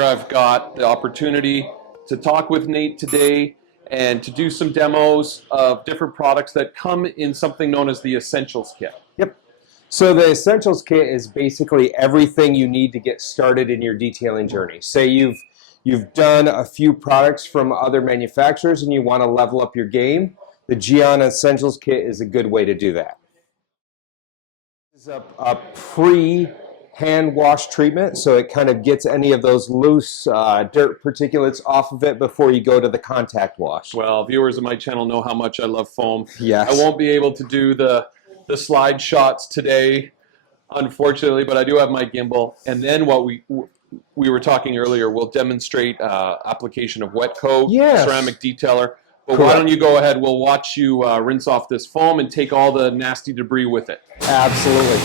Here I've got the opportunity to talk with Nate today and to do some demos of different products that come in something known as the Essentials Kit. Yep. So the Essentials Kit is basically everything you need to get started in your detailing journey. Say you've done a few products from other manufacturers and you want to level up your game, the Geon Essentials Kit is a good way to do that. This is a pre-hand wash treatment, so it kind of gets any of those loose dirt particulates off of it before you go to the contact wash. Well, viewers of my channel know how much I love foam. Yes. I won't be able to do the slide shots today, unfortunately, but I do have my gimbal. And then what we were talking earlier, we'll demonstrate application of wet coat, ceramic detailer. But why don't you go ahead, we'll watch you rinse off this foam and take all the nasty debris with it. Absolutely.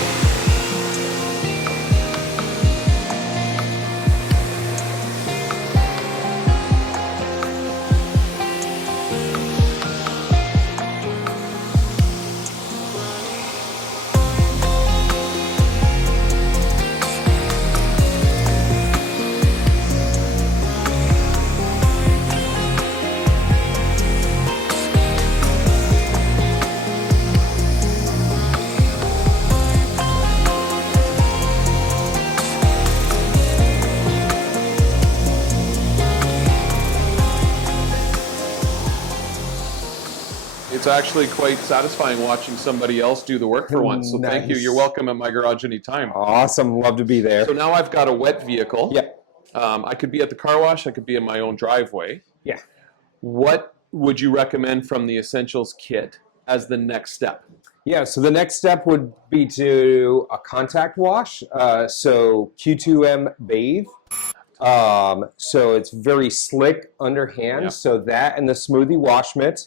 It's actually quite satisfying watching somebody else do the work for once. So thank you. You're welcome at my garage anytime. Awesome. Love to be there. So now I've got a wet vehicle. Yeah. I could be at the car wash. I could be in my own driveway. Yeah. What would you recommend from the Essentials Kit as the next step? Yeah, so the next step would be to a contact wash. So 𝗖𝗿 so it's very slick underhand. Yeah. So that and the smoothie wash mitt.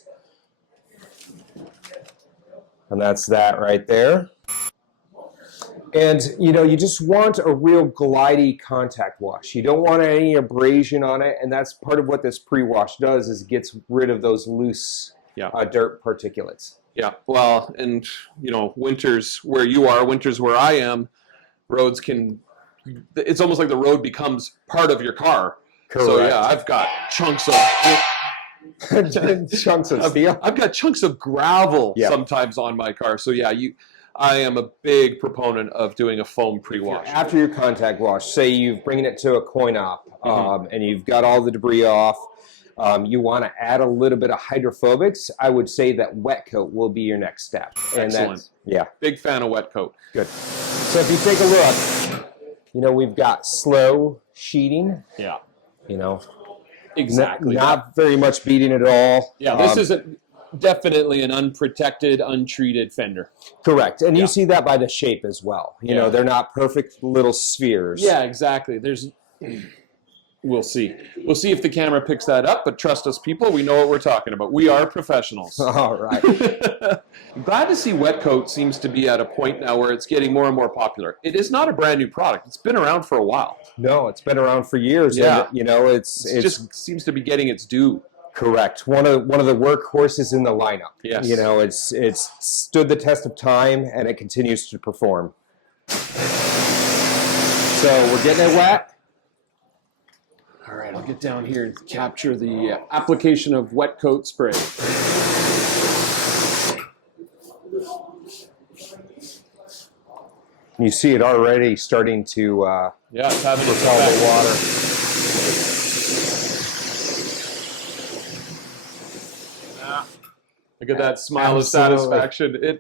And that's that right there. And you just want a real glidey contact wash. You don't want any abrasion on it, and that's part of what this pre-wash does is it gets rid of those loose dirt particulates. Yeah, well, and winters where you are, winters where I am, roads it's almost like the road becomes part of your car. Correct. So yeah, I've got chunks of chunks of steel. I've got chunks of gravel sometimes on my car. So yeah, I am a big proponent of doing a foam pre-wash. After your contact wash, say you've bringing it to a coin op and you've got all the debris off, you want to add a little bit of hydrophobics, I would say that wet coat will be your next step. And excellent. Big fan of wet coat. Good. So if you take a look, we've got slow sheeting. Yeah. Exactly. Not very much beating at all. Yeah, this is definitely an unprotected, untreated fender. Correct. And you see that by the shape as well. They're not perfect little spheres. Yeah, exactly. We'll see. We'll see if the camera picks that up, but trust us, people, we know what we're talking about. We are professionals. All right. I'm glad to see wet coat seems to be at a point now where it's getting more and more popular. It is not a brand new product. It's been around for a while. No, it's been around for years. Yeah. And, it just seems to be getting its due. Correct. One of the workhorses in the lineup. Yes. It's stood the test of time and it continues to perform. So we're getting it wet. All right, I'll get down here and capture the application of wet coat spray. You see it already starting to it's having repel the water. Look at that smile of satisfaction.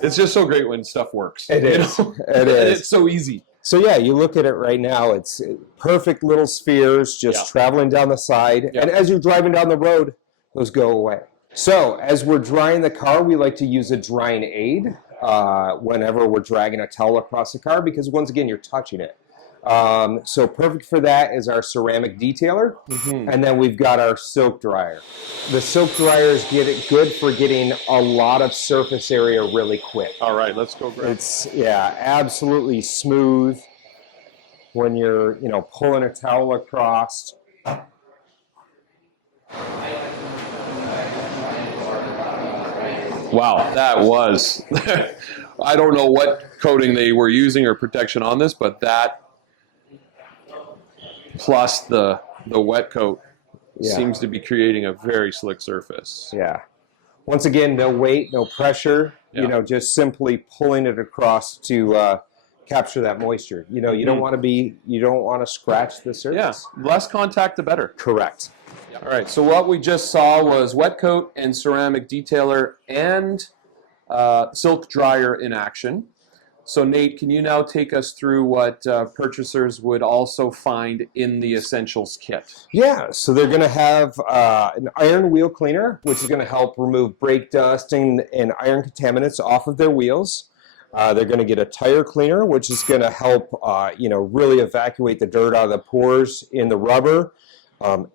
It's just so great when stuff works. It is. It is. It's so easy. So yeah, you look at it right now, it's perfect little spheres just traveling down the side. And as you're driving down the road, those go away. So as we're drying the car, we like to use a drying aid whenever we're dragging a towel across the car because once again, you're touching it. So perfect for that is our ceramic detailer. And then we've got our silk dryer. The silk dryers good for getting a lot of surface area really quick. All right, let's go grab. It's, absolutely smooth when you're, pulling a towel across. Wow, that was, I don't know what coating they were using or protection on this, but that plus the wet coat Yeah. seems to be creating a very slick surface. Yeah. Once again, no weight, no pressure. Yeah. You know, just simply pulling it across to capture that moisture. You know, you don't want to scratch the surface. Yeah, less contact the better. Correct. All right, so what we just saw was wet coat and ceramic detailer and silk dryer in action. So Nate, can you now take us through what purchasers would also find in the Essentials kit? Yeah, so they're going to have an iron wheel cleaner, which is going to help remove brake dust and iron contaminants off of their wheels. They're going to get a tire cleaner, which is going to help, you know, really evacuate the dirt out of the pores in the rubber.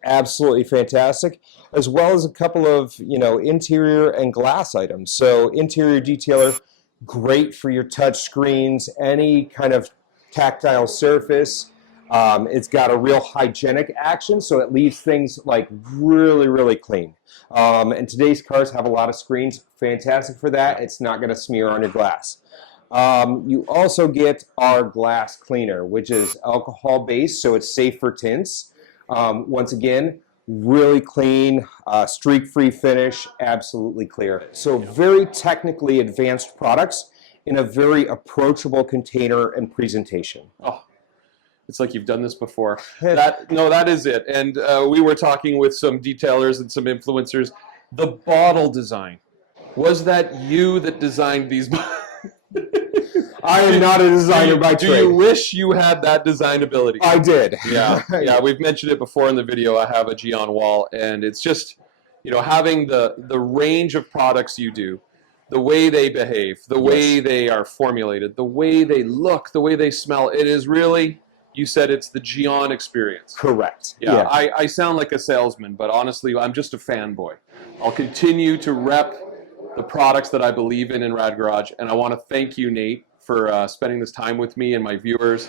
Absolutely fantastic, as well as a couple of, you know, interior and glass items. So interior detailer, great for your touch screens, any kind of tactile surface. It's got a real hygienic action, so it leaves things like really, really clean. And today's cars have a lot of screens, fantastic for that. It's not going to smear on your glass. You also get our glass cleaner, which is alcohol-based, so it's safe for tints. Once again, really clean, streak-free finish, absolutely clear. So very technically advanced products in a very approachable container and presentation. Oh, it's like you've done this before. That is it. And we were talking with some detailers and some influencers. The bottle design. Was that you that designed these? I am not a designer by trade. Do you wish you had that design ability? I did. Yeah, yeah. We've mentioned it before in the video. I have a Geon wall, and it's just, you know, having the range of products you do, the way they behave, the way they are formulated, the way they look, the way they smell. It is really, you said it's the Geon experience. Correct. Yeah, I sound like a salesman, but honestly, I'm just a fanboy. I'll continue to rep the products that I believe in Rad Garage, and I want to thank you, Nate, for spending this time with me and my viewers.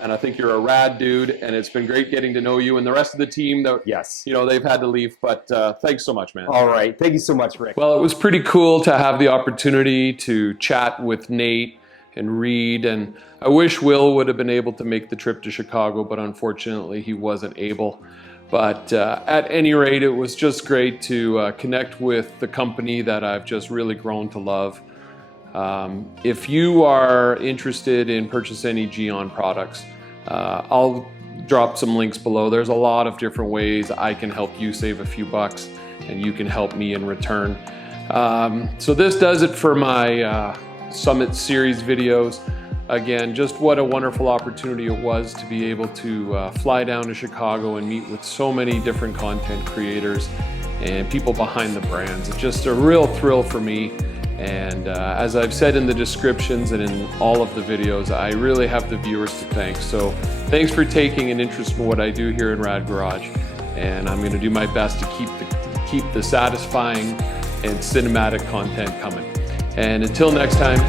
And I think you're a rad dude, and it's been great getting to know you and the rest of the team that, you know, they've had to leave, but thanks so much, man. All right. Thank you so much, Rick. Well, it was pretty cool to have the opportunity to chat with Nate and Reed, and I wish Will would have been able to make the trip to Chicago, but unfortunately he wasn't able. But at any rate, it was just great to connect with the company that I've just really grown to love. If you are interested in purchasing any Geon products, I'll drop some links below. There's a lot of different ways I can help you save a few bucks, and you can help me in return. So this does it for my Summit Series videos. Again, just what a wonderful opportunity it was to be able to fly down to Chicago and meet with so many different content creators and people behind the brands. It's just a real thrill for me. And as I've said in the descriptions and in all of the videos, I really have the viewers to thank. So thanks for taking an interest in what I do here in Rad Garage. And I'm going to do my best to keep the satisfying and cinematic content coming. And until next time,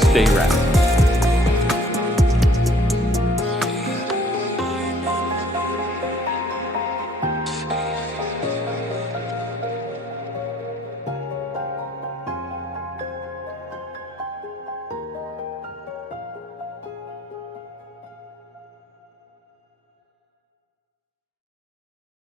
stay rad.